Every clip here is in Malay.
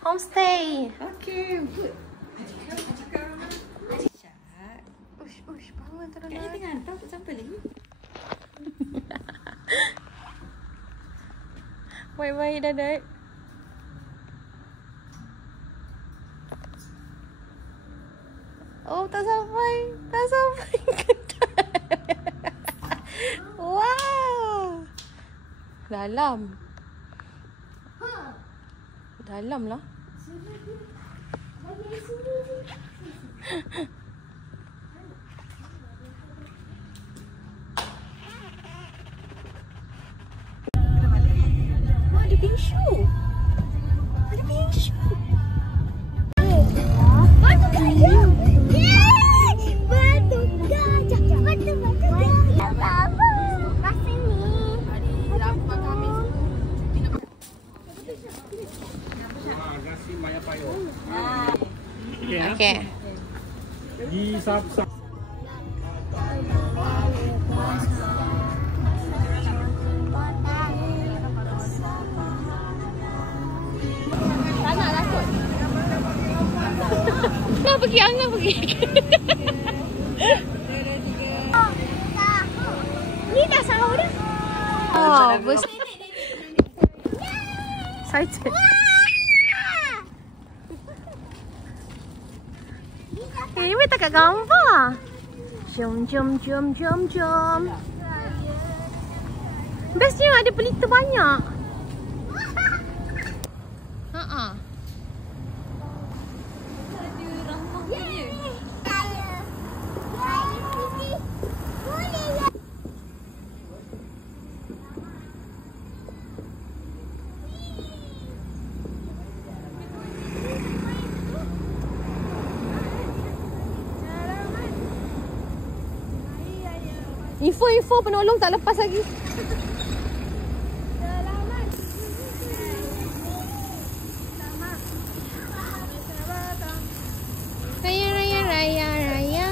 Homestay. Okay, good. Ush, bangun terus. Kayaknya tengah hantar tak sampai lagi. Baik-baik, Dadat. Oh, tak sampai. Tak sampai. Wow. Dalam. Dalam lah. Ada bingshu. Ada bingshu. Batu gajah. Yeay! Batu gajah. Batu gajah. Apa? Kasih ni. Okay. Di sap-sap. Angah pergi. Ni dah sahur dah. Oh, bus. Excited. Ini kita kat gambar. Jom. Bestnya ada pelita banyak. Info penolong tak lepas lagi. Raya.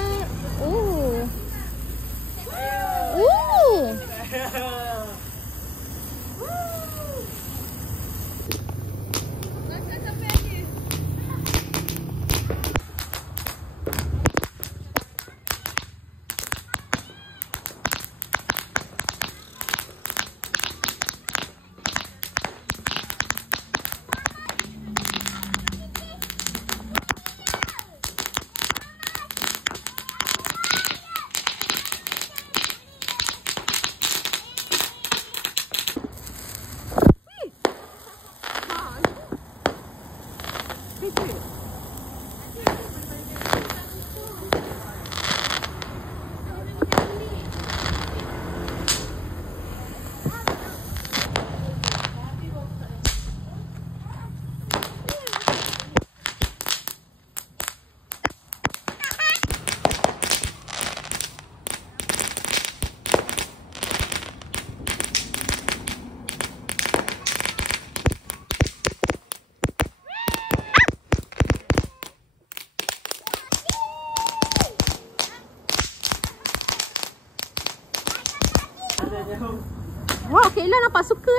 Wow, Kayla nampak suka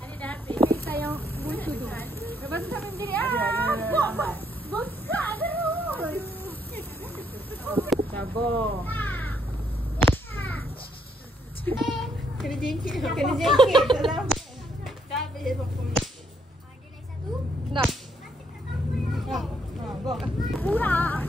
Adik dah habis. Ini sayang buntu tu. Lepas tu sampai berdiri. Bengkak terus. Sabar. Kena jengkit. Tak sampai. Tak habis pokok. Ada lagi satu? Dah. Go. Pura.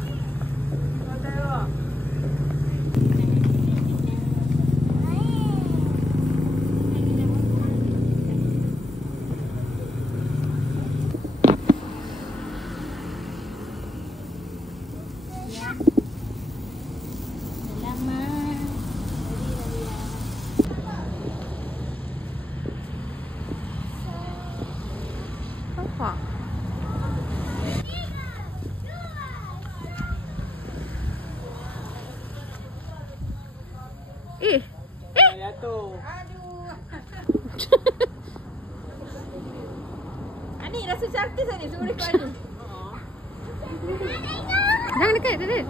Apa? Jatuh. Aduh. Ani rasa cantik ni semua rekod ni. Jangan dekat.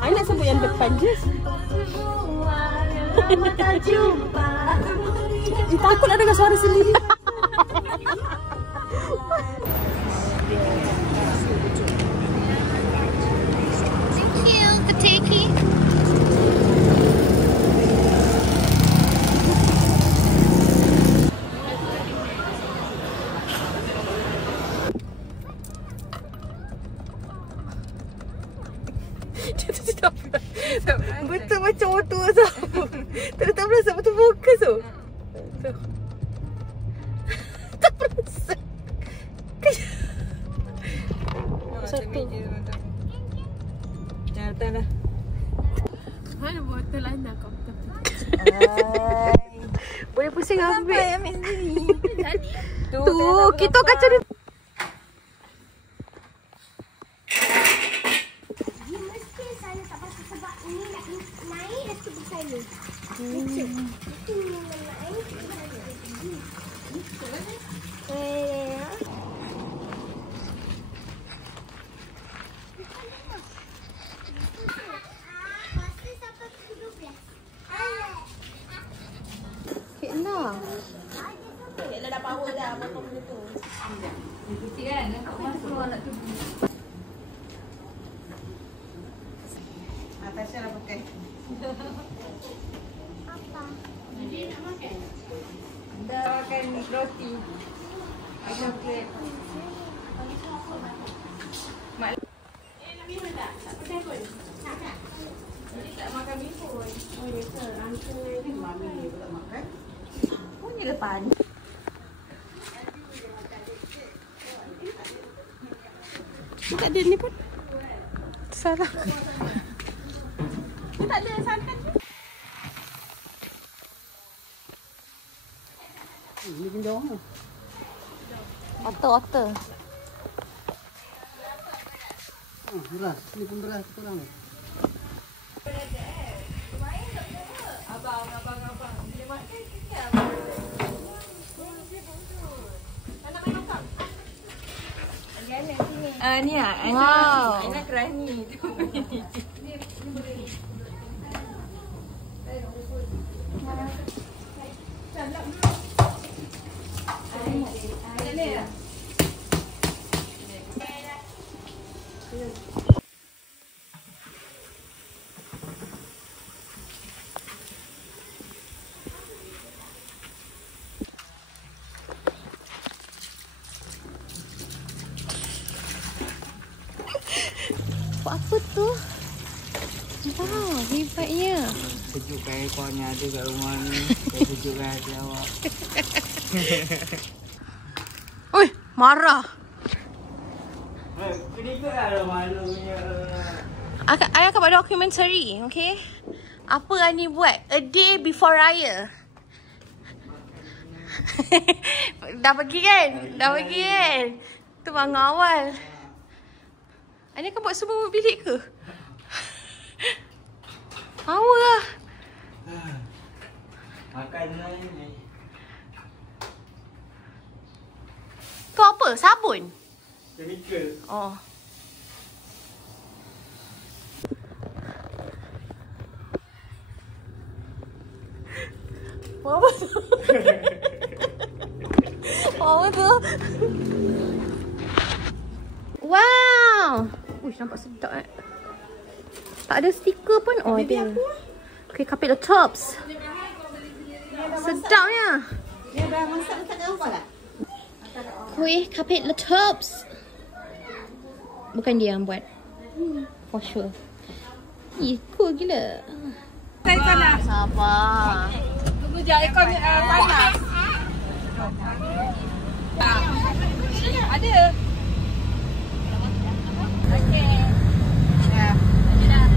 I nak sebut yang depan je. Takut nak dengar suara sendiri. Thank you for taking. Betul macam motor tau. Tak perasan betul fokus tu. Tak perasan. Satu. Jangan datang dah. Mana botol anda kau? Boleh pusing ambil. Sampai ambil sendiri. Tu, kita akan cari. Dia mesti saya tak pasal sebab ini nak naik dah cukup saya. Mesti naik. Pasti sampai ke 12. Kek lah. Dah power dah motor benda tu. Mesti kan nak masuk anak tu. Natasha dah pakai. Apa? Dah makan roti. Macam plate. Mak. Tak pakai pun. Tak makan mi pun. Oh ya ke? Uncle ni mami pula makan. Punya depan. Tak ada ni pun. Salah. Tak ada santan tu. Ini kencang ni. Otter. Beras. Ini pun beras kurang ni. Abang. Dia makan kekal. Nak main makan? Agak sini. Ni ah. Wow. Aina kerani. Buat apa tu? Wow, hebatnya. Sejukkan ekornya ada kat rumah ni. Sejukkan hati awak. Oi, marah. Kena ikutlah malu punya. I akan buat dokumentari, okay? Apa Ani buat a day before raya. Dah pergi kan? Tu bang awal. Ani akan buat semua bilik ke? Power lah. Makan lah ni. Tu apa? Sabun? Chemical. Oh. Apa tu? Apa tu? Wow. Uish, nampak sedap eh. Tak ada stiker pun. Oh, ada. Okay, carpet the tops. Sedapnya. Dia dah masak tak apa lah. Kuih carpet the tops. Bukan dia yang buat. For sure. Ih, cool gila. Saya sana. Sabar. Tunggu je aircon panas. Ada. Okey. Ya. Ada dah.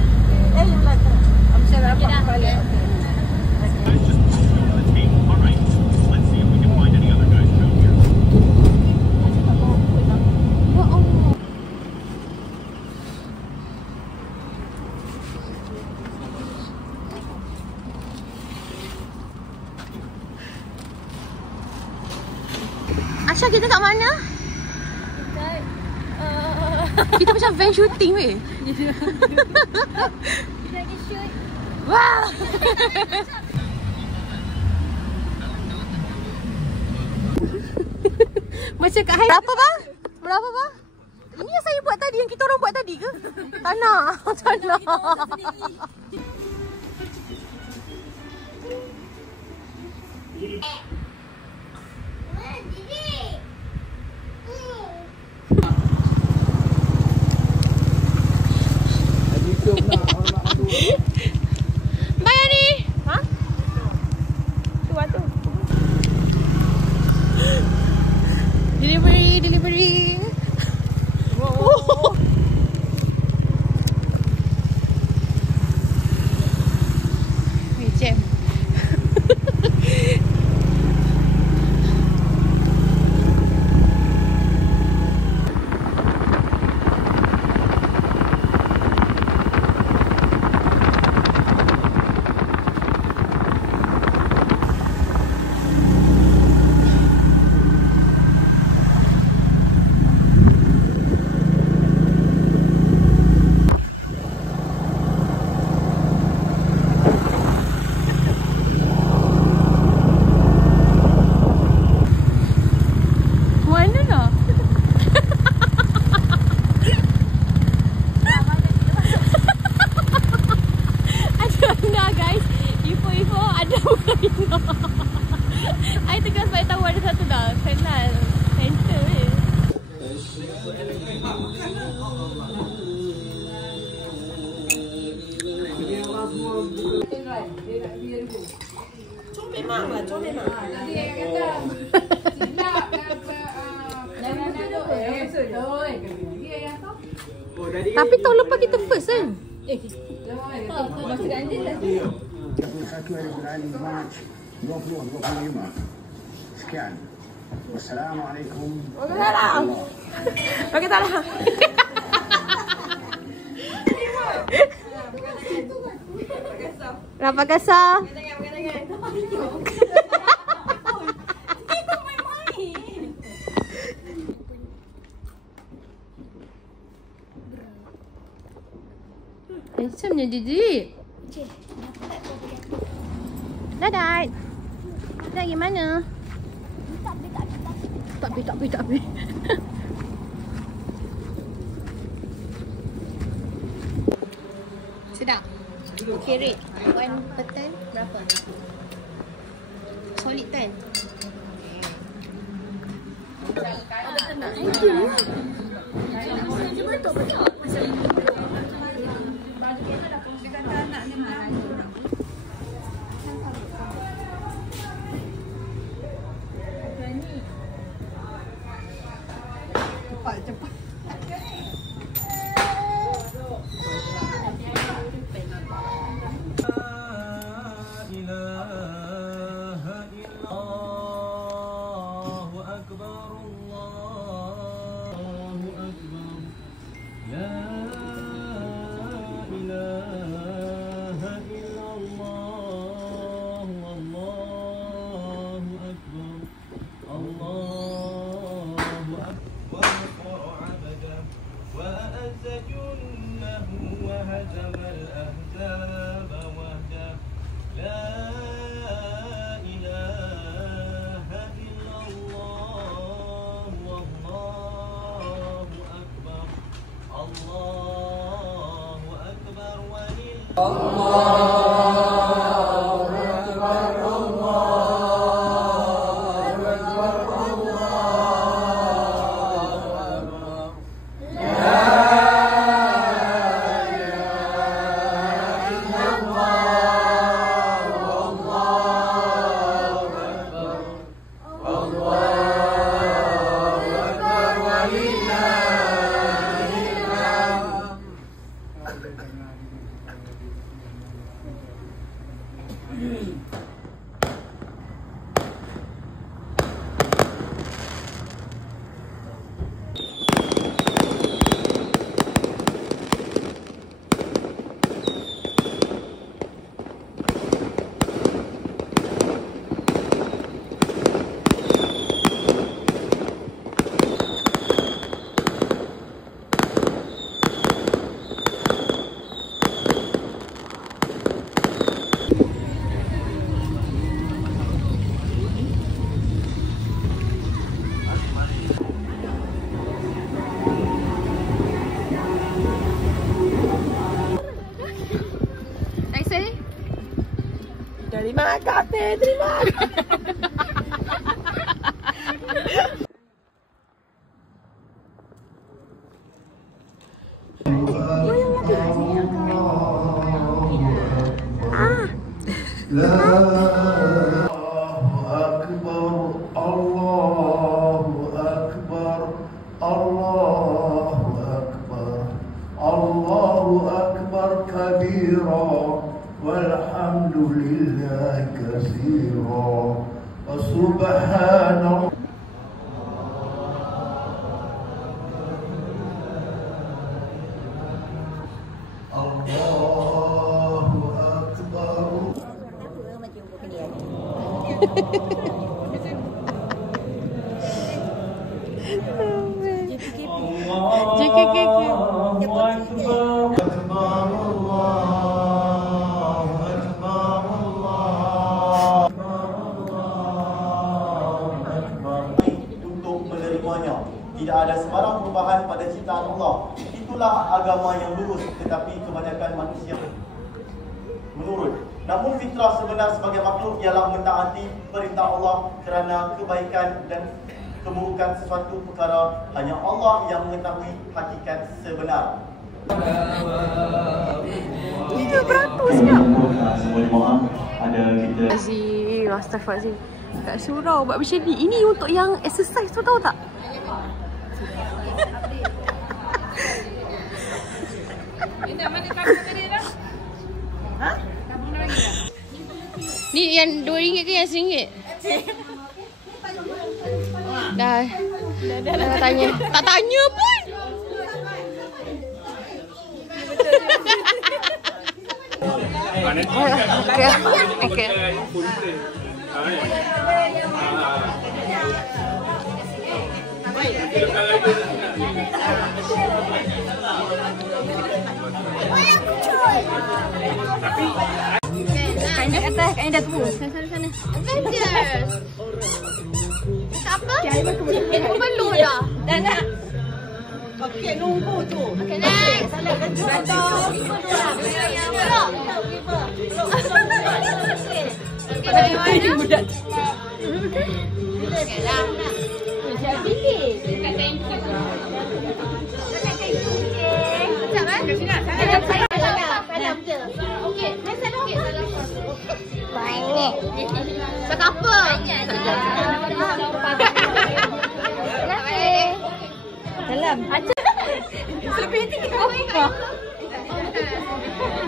Aisyah, kita kat mana? Kita macam van shooting weh. Kita lagi shoot. Wah. Macam kat Hai. Berapa bang? Berapa bang? Ini yang saya buat tadi, yang kita orang buat tadi ke? Tak nak. Tak nak. Bayar ni. Ha? Tu tu. Delivery. Wow. Jam. I tegas bagi tahu ada satu dah. Kenal. Center je. Comel mak lah. Comel mak. Tapi tahun lepas kita first kan? Masih ganjil lah. 21/25. Sekian. Wassalamualaikum. Waalaikumsalam. Pakai salah. Berapa kasar? Handsome-nya Didi. Dadah. Dah gimana? Tak pi. Sedap. Okay, rate 1 per 10 berapa? Solid 10. Cepat. وهزم الأحزاب وحده لا إله إلا الله والله أكبر الله أكبر ولله Terima kasih, terima kasih. Allahu Akbar kabira walhamdulillah katsira wa subhanallah. Allahu Akbar. Untuk menerimanya, tidak ada sebarang perubahan pada ciptaan Allah. Itulah agama yang lurus, tetapi kebanyakan manusia menurut. Namun fitrah sebenar sebagai makhluk ialah mentaati perintah Allah kerana kebaikan dan keburukan sesuatu perkara hanya Allah yang mengetahui hakikat sebenar. 3% siap. Semuanya maaf, ada kita. Astaghfirullahaladzim. Tak surau buat macam ni. Ini untuk yang exercise tu, tahu tak? Ni yang RM2 ke yang RM1? Dah tanya. Tak tanya pun. Okay. Kain atas, kain dah tua. Sana. Avengers. Siapa? Itu perlu dah. Dah nak. Okey, nunggu tu. Okey, next. Salah kan tu. Okey, budak. Okey, dah. Jangan fikir. Dekat kain tu. Dekat kain tu. Sekejap eh. Dalam je. Okey, salah okey, salah. Banyak. Cakap apa? Dalam. Lebih tinggi apa?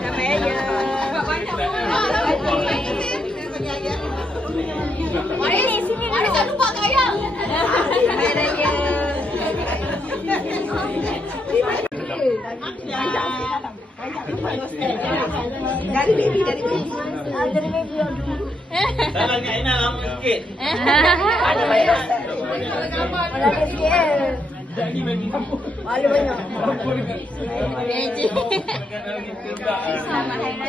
Ramai aja. Mari sini. Mari tak lupa gaya. Ramai aja. Dari baby. Dari baby yang dulu. Dalam ni Aina lama sikit. Ada banyak. Ada sikit. Ada banyak. Selamat Hari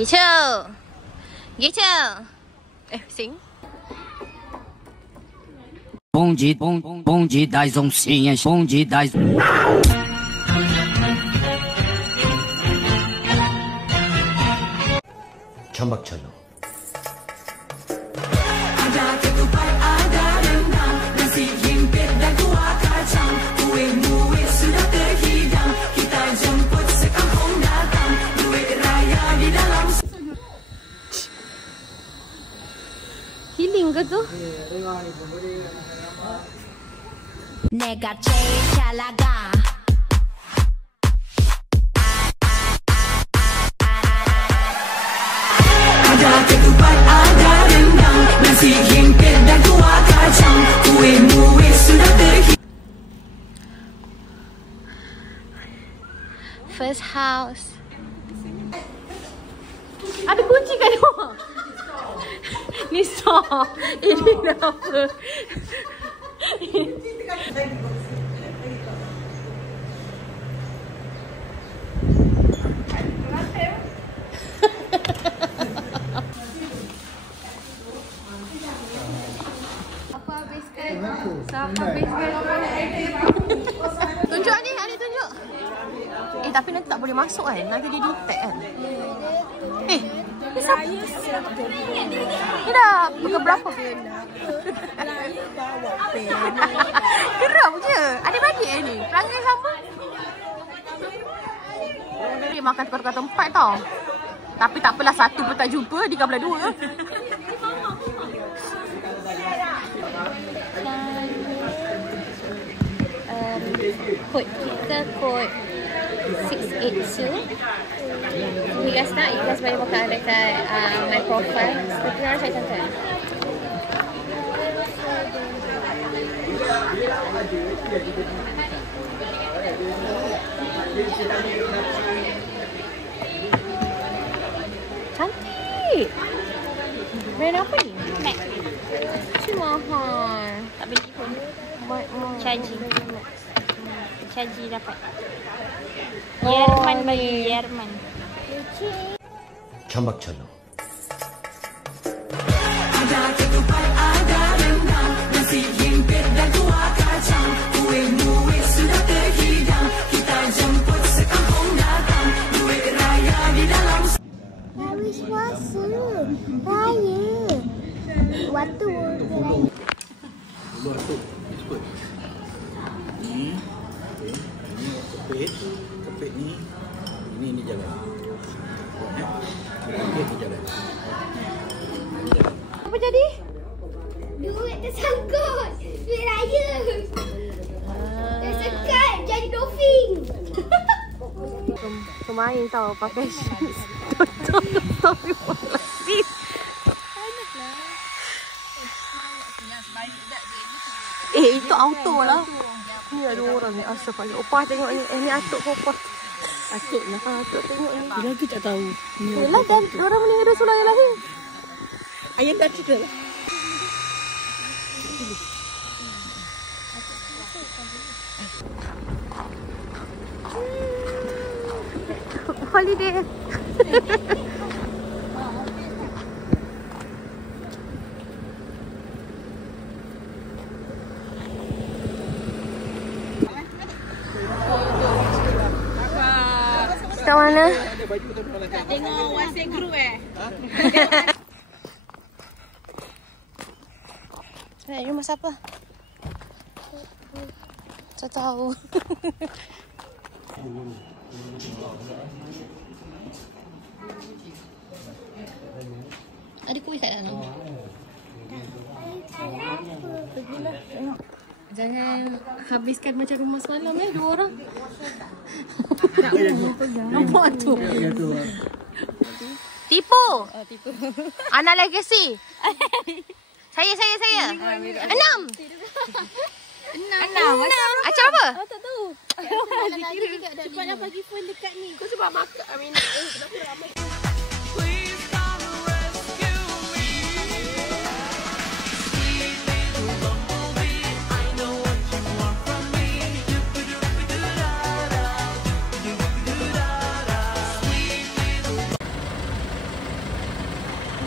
Gitu. Sing. 蹦极带种实验，蹦极带。천박천어. Healing ke tu? 내가 제일 잘 나가. Ada ketupat, ada rendang, nasi jengkol dan kuah kacang. Kue sudah terhitung. First house. Ada kunci kat luar. Ni store. Ini apa? tapi nanti tak boleh masuk kan? Nanti dia detect kan? Ni siapa? Ni dah pukul berapa? Geram je. Adik-adik ni. Perangai sama. Dia makan tukar-tukar tempat tau. Tapi tak apalah, satu pun tak jumpa. Dia belah dua. Kod kita kod 682. You guys nak? You guys boleh buka dekat my profile. Seperti orang saya tonton. Cantik. Brand apa ni? Mac. Mahal. Tak beli pun. Caji dapat. Jerman bagi Jerman. 천박처럼. Hari puasa raya. Waktu raya. Ni kepit ni. Ini jalan. Kepit ni jalan. Apa jadi? Duit tersangkut. Duit raya. Tersekat jadi dolphin. Kemain tau pakai shoes. Itu auto lah. Ni ada orang ni asal pakai. Opah tengok ni. Ni atuk ke opah? Atuk lah. Atuk tengok ni. Dia lagi tak tahu. Yelah dan orang meninggal Rasulullah yang lahir. Ayah dah cerita lah. Holiday. Kat mana? Tengok WhatsApp group Nak rumah siapa? Tak tahu. Ada kuih kat dalam? Pergilah. Jangan habiskan macam rumah semalam dua orang. Nampak tu. Tipu. Tipu. Anak legacy. Saya. 6. 6. Acap apa? Tak tahu. Cepatlah bagi phone dekat ni. Kau sebab makan. Kenapa ramai?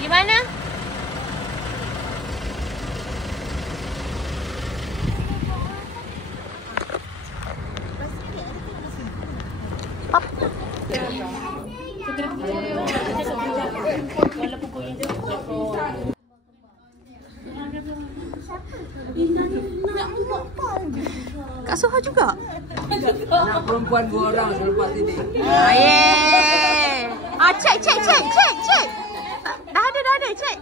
Gimana? Pop. Kak Soha juga? Nak perempuan 2 orang selepas ini. Yeay. Cek. Dah ada, cek.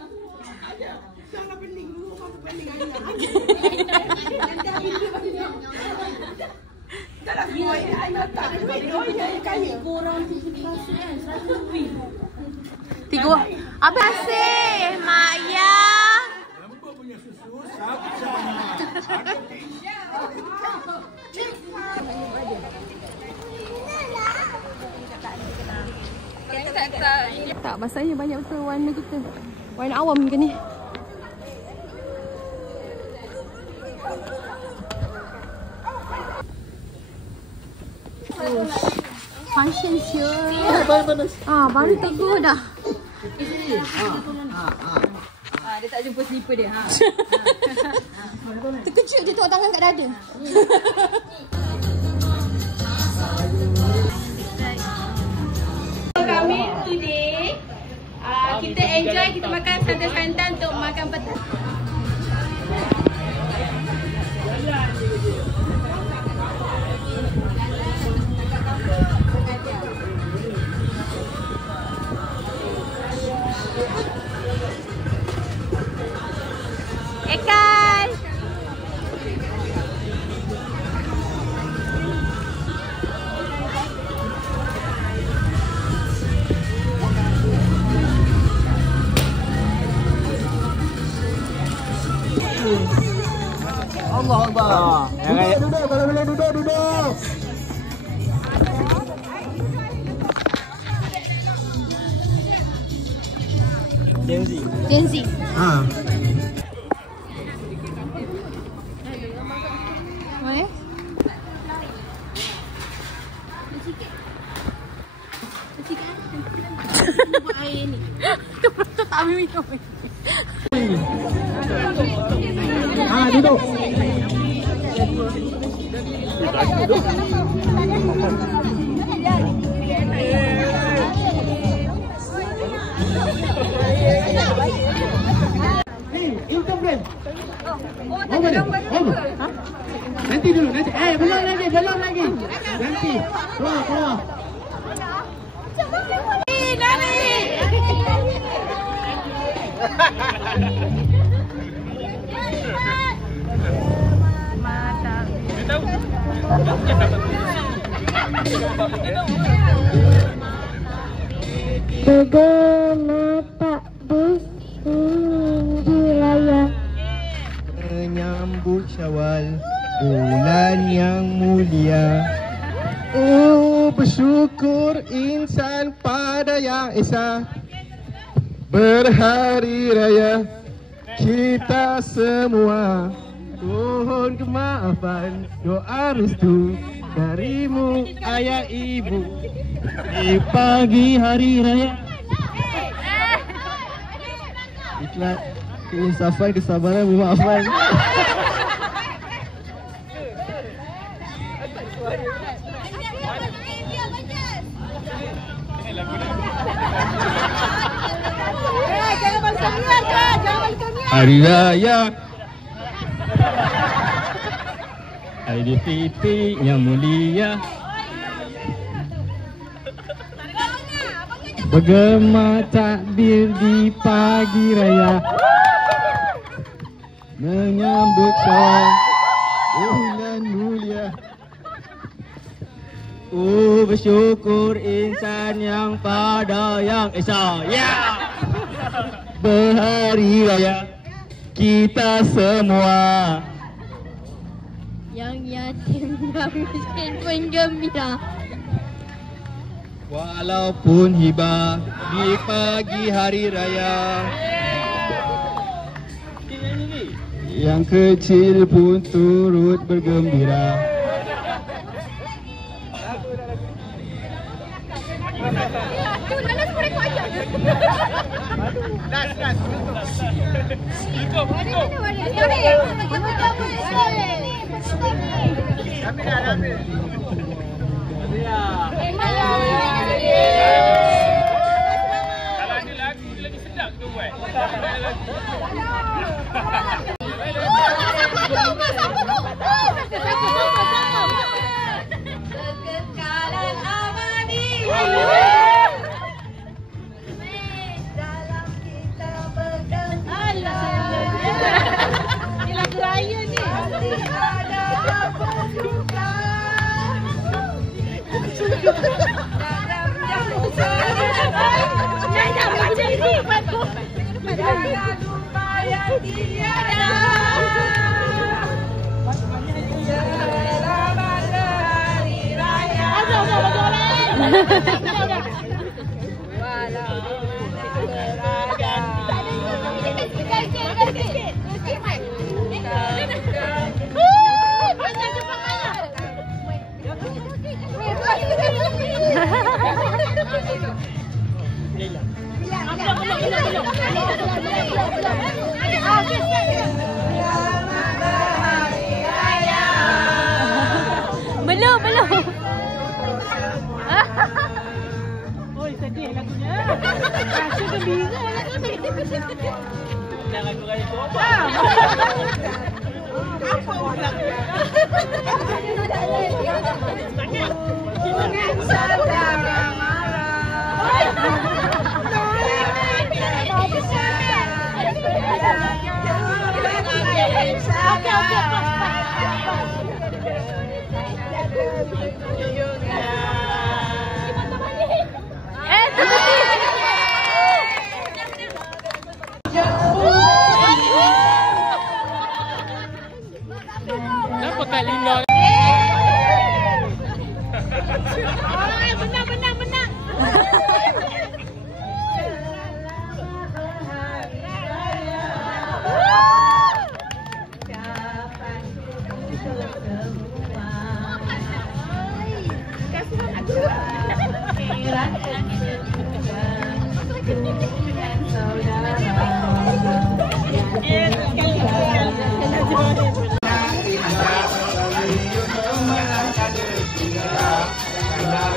Tiga. Abang Asih, Mak Ya. Tak, masanya banyak betul warna kita. Warna awam ke ni? Function sure. Baru tegur dah. Dia tak jumpa slipper dia. Terkejut je tengok tangan kat dada. santai-santai untuk makan petang. Ikan. Allah Akbar. Duduk, kalau boleh duduk. Gen Z. Boleh? Buat air ni. Tu tak ambil minum. Duduk. Interview. Nanti dulu, nanti. Belum lagi. Nanti. Keluar. Bagaimana takbir minggu raya? Menyambut Syawal, bulan yang mulia. Oh, bersyukur insan pada yang esa. Berhari raya kita semua. Mohon kemaafan, doa restu darimu ayah ibu. Di pagi hari raya ikhlas, keinsafan, kesabaran, memaafkan. Hari raya Aidilfitri yang mulia, bergema takbir di pagi raya, menyambut Syawal, bulan mulia. Oh, bersyukur insan yang pada yang esa. Berhari raya kita semua. Yang yatim dan miskin pun gembira. Walaupun hibah di pagi hari raya, yang kecil pun turut bergembira. Kekekalan abadi. Dalam kita bergembira. Ini lagu raya ni. Ada berduka. Jangan baca ini. Jangan lupa yang tiada. Selamat hari raya. Walau beragam. Belum. Oi, sedih lagunya. Rasa gembira lagu ni. Jangan aku raya kau apa? Apa ulang? Kenapa Kak Lina? Benang.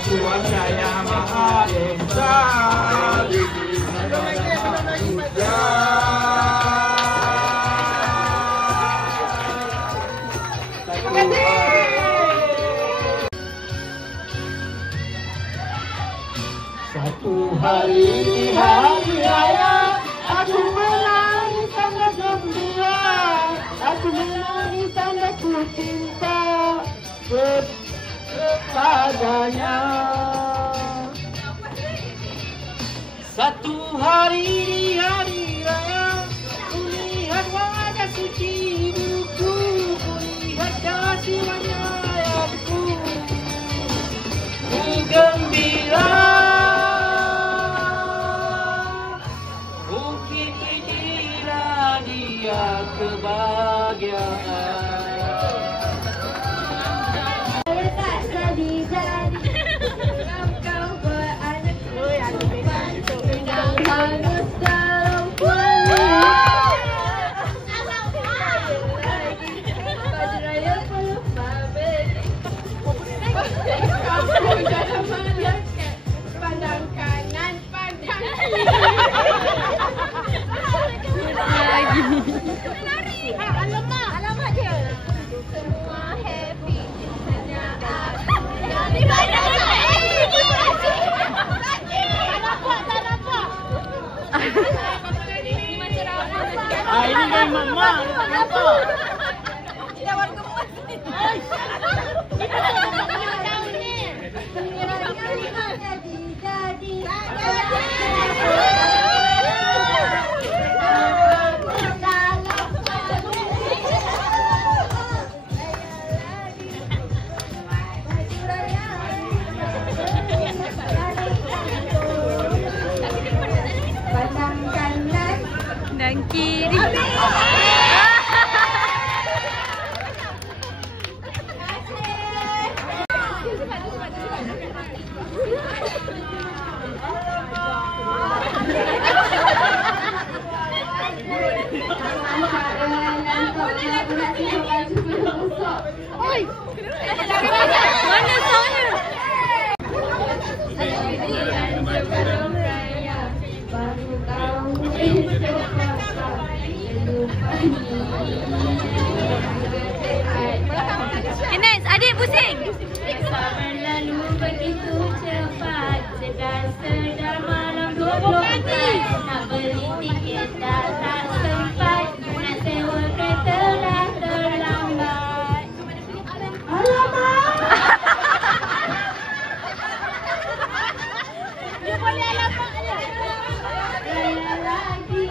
Tuhan saya Maha Esa. Satu hari di hari raya, aku menangis tanda gembira, aku menangis tanda ku cinta kepadanya. Satu hari di hari raya, kulihat wajah suci ibuku, kulihat kasih ayahku, ku gembira. Mungkin inilah dia kebahagiaan. Alamak dia. Semua happy. Ini dari mama. Tidak warga muat. Dan kiri. Mana soalnya? Ines, adik pusing. Berlalu begitu cepat, sedar malam 24. Nak beli tiket tak sempat, nak sewa kereta dah terlambat. Alamak! Dia boleh alamak je. Raya lagi,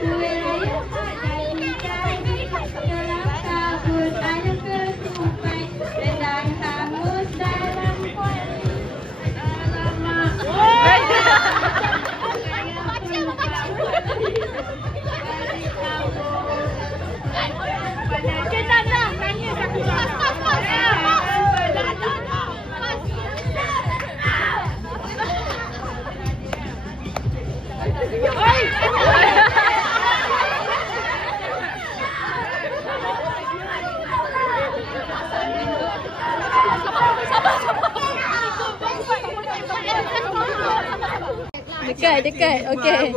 kue raya tak jadi. Dalam kabut ada ketupat, redang hangus dalam kuali. Alamak! Kita dah tanya satu Dekat. Okey.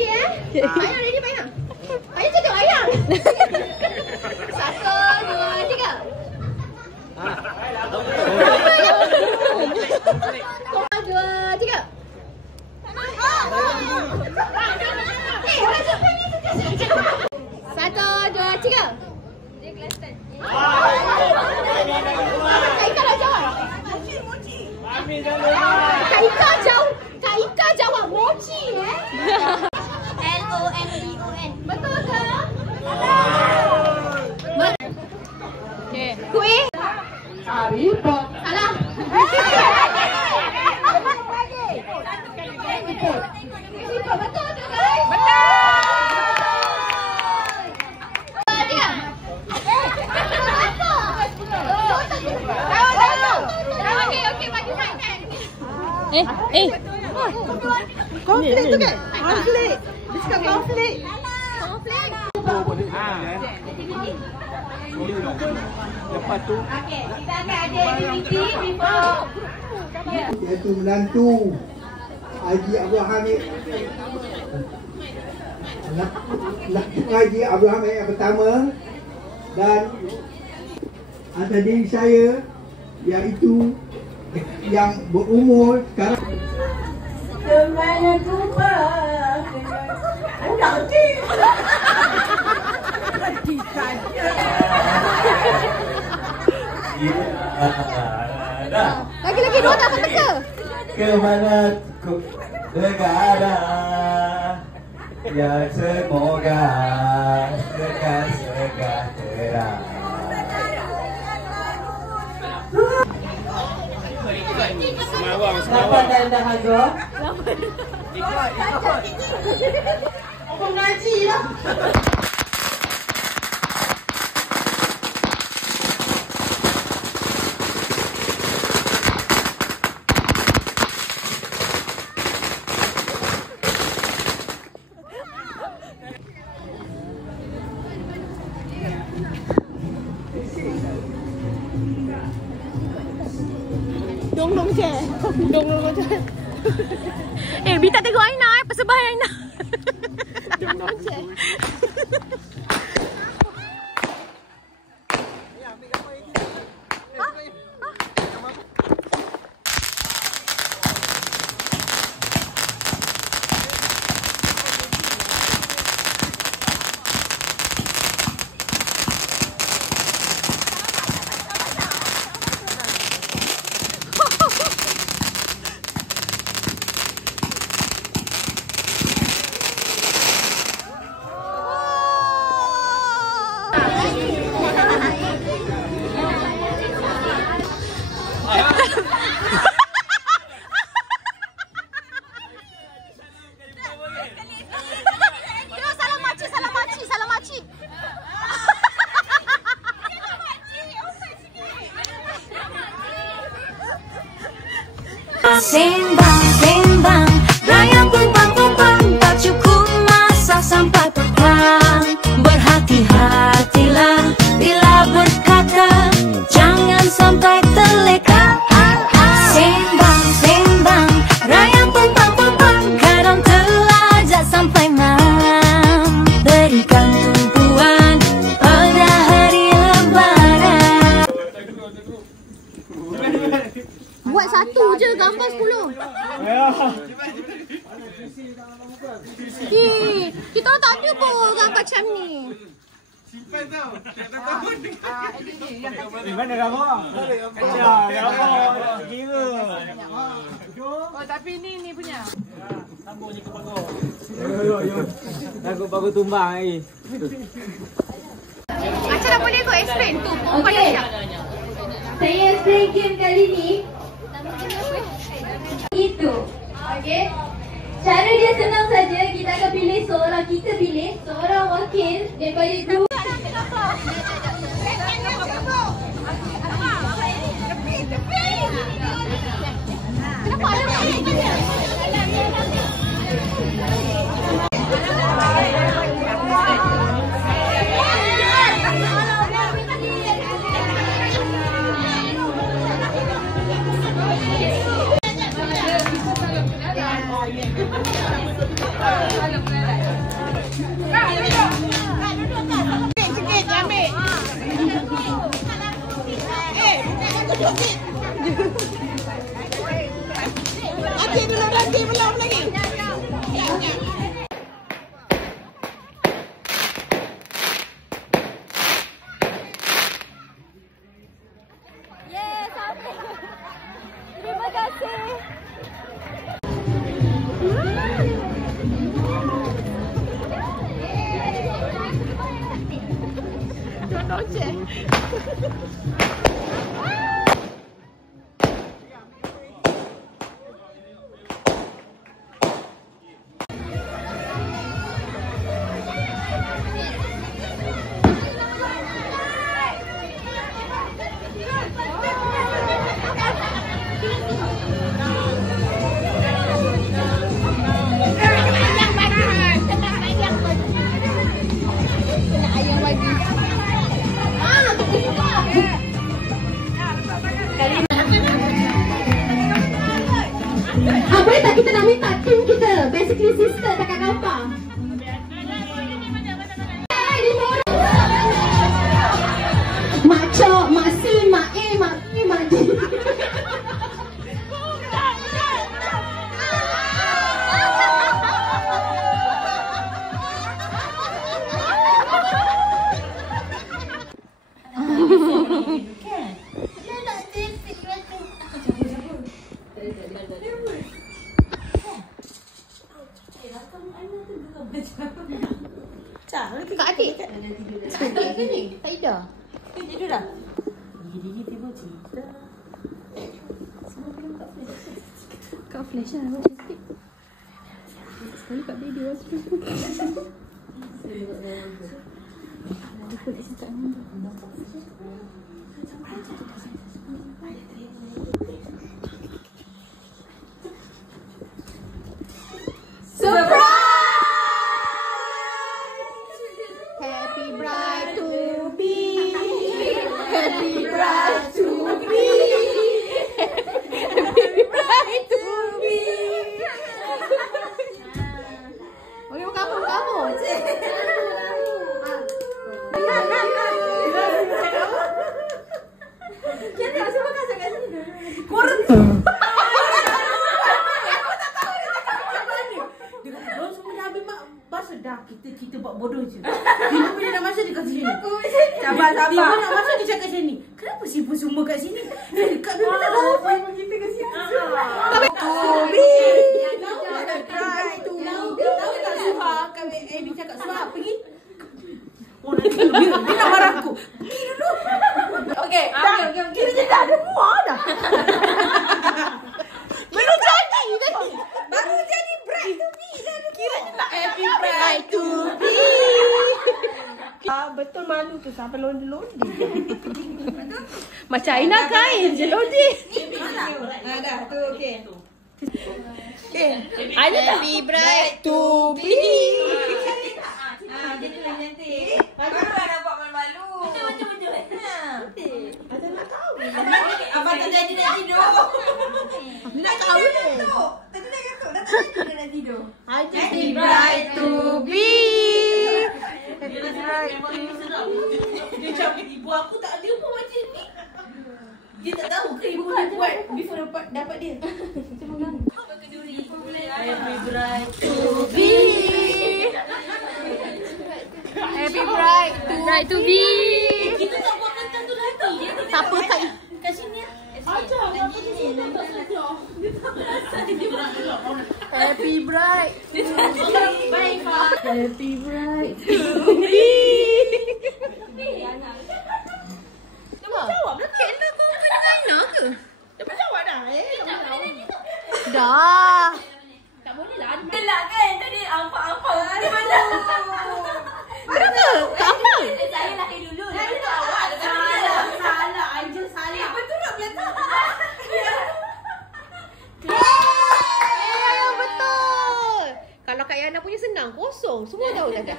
ready Ayang ready Ayang? Ayang cakap Ayang. 1, 2, 3. 2, 3. Satu, dua, tiga. Kak Ika dah jawab. Kak Ika jawab mochi L-O-M-E-O-N. Betul ke? Okay. Kuih. Salah. Betul ke guys? Konflik tu kan? Konflik. Dia cakap konflik. Lepas tu Okey, kita akan ada aktiviti before. Iaitu menantu Haji Abraham Haji Abraham yang pertama, dan atas diri saya iaitu yang berumur sekarang. Kemana tumpah? Oh, tak reti. Reti saja. Lagi-lagi dua tak teka. Kemana negara yang semoga dekat sejahtera. Dapat dah harga? Pengaji lah. Dong je. Bi tak tengok Aina persembahyan Aina. Dong je. Sembang, sembang, rayap pumpang, pumpang, tak cukup masak sampai petang. Berhati-hatilah bila berkata, jangan sampai terleka. Sembang, sembang, rayap pumpang, pumpang, kadang terlajak sampai malam. Berikan tumpuan pada hari lebaran. Buat satu je, gambar 10. Kita tak ada pun gambar macam ni. simpan tau. Tak tahu. Di mana gambar? Gambar. Kira. Oh, tapi ni punya. Sambung je ke pagar. Yo. Takut pagar tumbang lagi. Macam nak boleh kau explain tu. Okey. Saya explain game kali ni. Itu. Okey. Cara dia senang saja. Kita akan pilih seorang, kita pilih seorang wakil daripada dua. Kenapa ada Okey dulu nanti belum lagi. Terima kasih. Noche. Boleh tak kita nak minta tim kita, basically sister dekat kampung. Mak Cok, Mak Sin, Mak A, Mak B, Mak D. Kak Atik. Atik ke ni? Tak Ida. Tidur dah. Gigi tiba cerita. Kak flash lah. Buat cantik. Sekali kat video lah. Aku tak cakap ni. Surprise! Happy bride to be. Happy bride to be. Happy bride to be. Okey, kamu. Kita tak semua kasih kat sini. Korang dah kita buat bodoh je. Dia bila nak masuk dia kat sini. Sabar. Dia nak masuk dia cakap sini. Kenapa sibuk semua kat sini? Dekat dia tak tahu apa yang kita kat sini. Tapi Tobi. Tahu tak Suha kami dia cakap Suha pergi. Oh nanti dia nak marah aku. Pergi dulu. Okey. Kita je dah ada muak dah. Belum jadi lagi. Baru jadi bride to be. Kiranya nak happy bride to be. Betul malu tu sampai londe-londe. Macam Aina kain je londe. Dah tu okey. Aina happy bride to be. Dia tu yang cantik. Baru nak buat malu-malu. Betul. Ada nak tahu. Apa tak jadi nak tidur? Nak tahu tu. Tadi nak ketuk. Dah tak nak tidur. Happy bride to be. Happy bride to be. Dia macam ibu aku tak ada pun macam ni. Dia tak tahu ke ibu dia buat before dapat dia. Macam mana? Happy bride to be. Happy bride to be. Kita tak buat kentang tu lagi. Siapa kat sini? Happy bride. Happy bride to be. Dia jawab dah. Kena kau dengan Aina ke? Dia jawab dah. Dah. Tak boleh lah. Gelak kan tadi ampak-ampak. Dia mana? Kenapa? Tak apa. Saya lahir dulu. Dia awak. Salah. Aja salah. Betul tak belakang? Betul. Kalau Kak Yana punya senang, kosong. Semua tahu dah.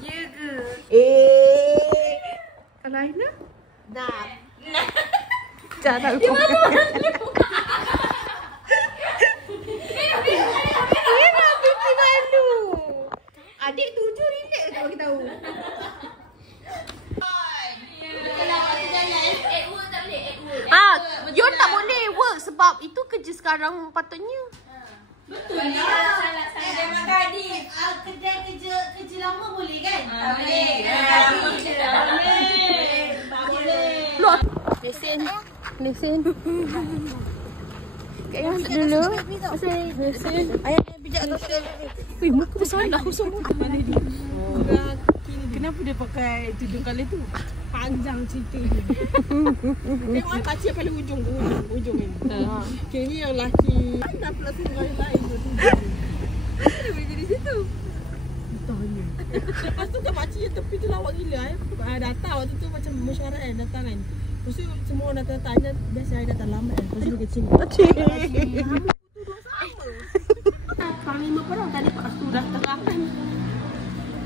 Ya ke? Kalau Aina? Nah. Jangan tak Dia malu. Yana bikin malu. Adik 7 relax kalau kita tahu. Kalau aku jalan, Edward tak boleh. Sebab itu kerja sekarang patutnya. Betul ya. Kedai makan Adif. Kedai kerja lama boleh kan? Boleh. Tak boleh. Loh. Lesen. Kak Yang masuk dulu. Lesen. Ayah bijak atas. Wih, muka besar dah kosong muka. Mana dia? Kenapa dia pakai tudung kali tu? Panjang cerita dia. Tengok pakcik paling ujung ni. Kini yang lelaki dah pula semua lain tu. Dia boleh jadi situ. Tanya. Lepas tu kan pakcik yang tepi tu lawak gila datang waktu tu macam mesyuarat kan datang kan. Lepas tu semua orang datang tanya, biasa saya datang lambat kan. Lepas tu dia kecil. Panglima perang tadi Pak Astu dah terangkan.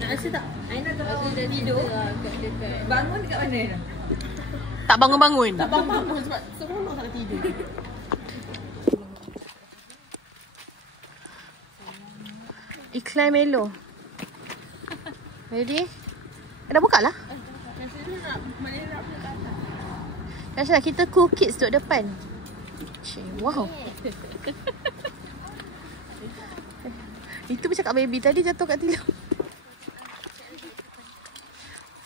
Nak rasa tak? Aina kalau dah tidur bangun dekat mana Aina? Tak bangun-bangun. Tak bangun sebab seronok tak tidur. Iklan Melo. Ready? Dah buka lah. Macam kita cool kids duduk depan. Wow. Itu bercakap baby tadi jatuh kat tilam.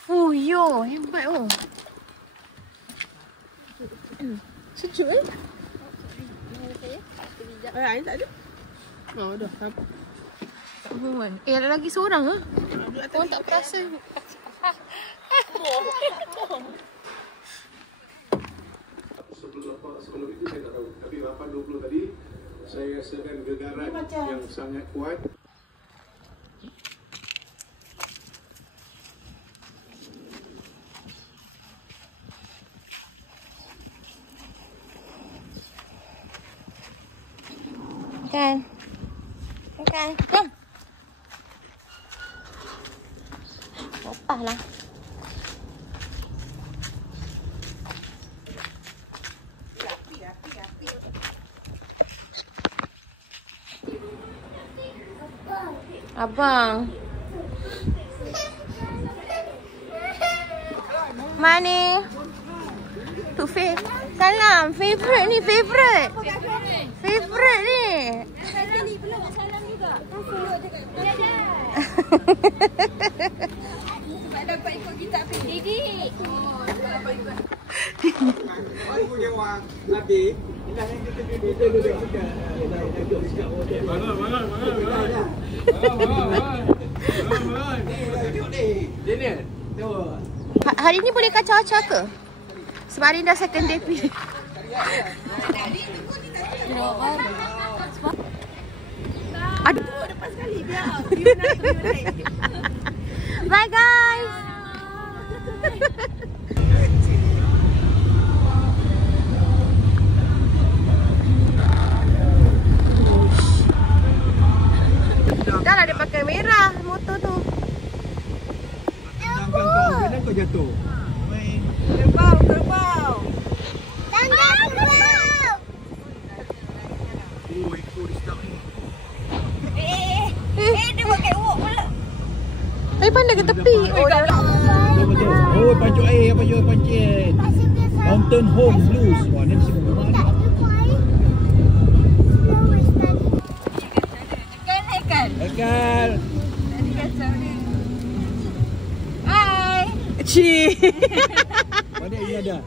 Oh yo, hebat oh. Sejuk Air tak ada. Oh dah. Hubungan. Ada lagi seorang ah. Orang tak perasan. Sebelum itu saya tak tahu. Tapi 8.20 tadi saya rasakan gegaran yang sangat kuat. Kan. Opah lah. Abang. Mana? Tu salam. Favorite ni. Favorite ni. Salam juga. Sebab dapat ikut kita apa? Didi. Dapat ikut. Aku jawab. Habis. Dah kita duduk dekat. Bangun. Daniel. Hari ni boleh kacau-kacau ke? Sebab hari dah second day period. Aduh, depan sekali biar. Bye guys. Dah lah dia pakai merah motor tu. Jangan kau jatuh. Kerbau. Tangga kerbau. Oh, ekor dia sedap ni. Dia pakai walk pula. Tapi pandai ke tepi? Oh, pancuk air, pancit. Mountain Home Blues. Wah, ni mesti rumah ni. Ekal. Tadi kacau ni. Hai. Cik. Mana ini ada?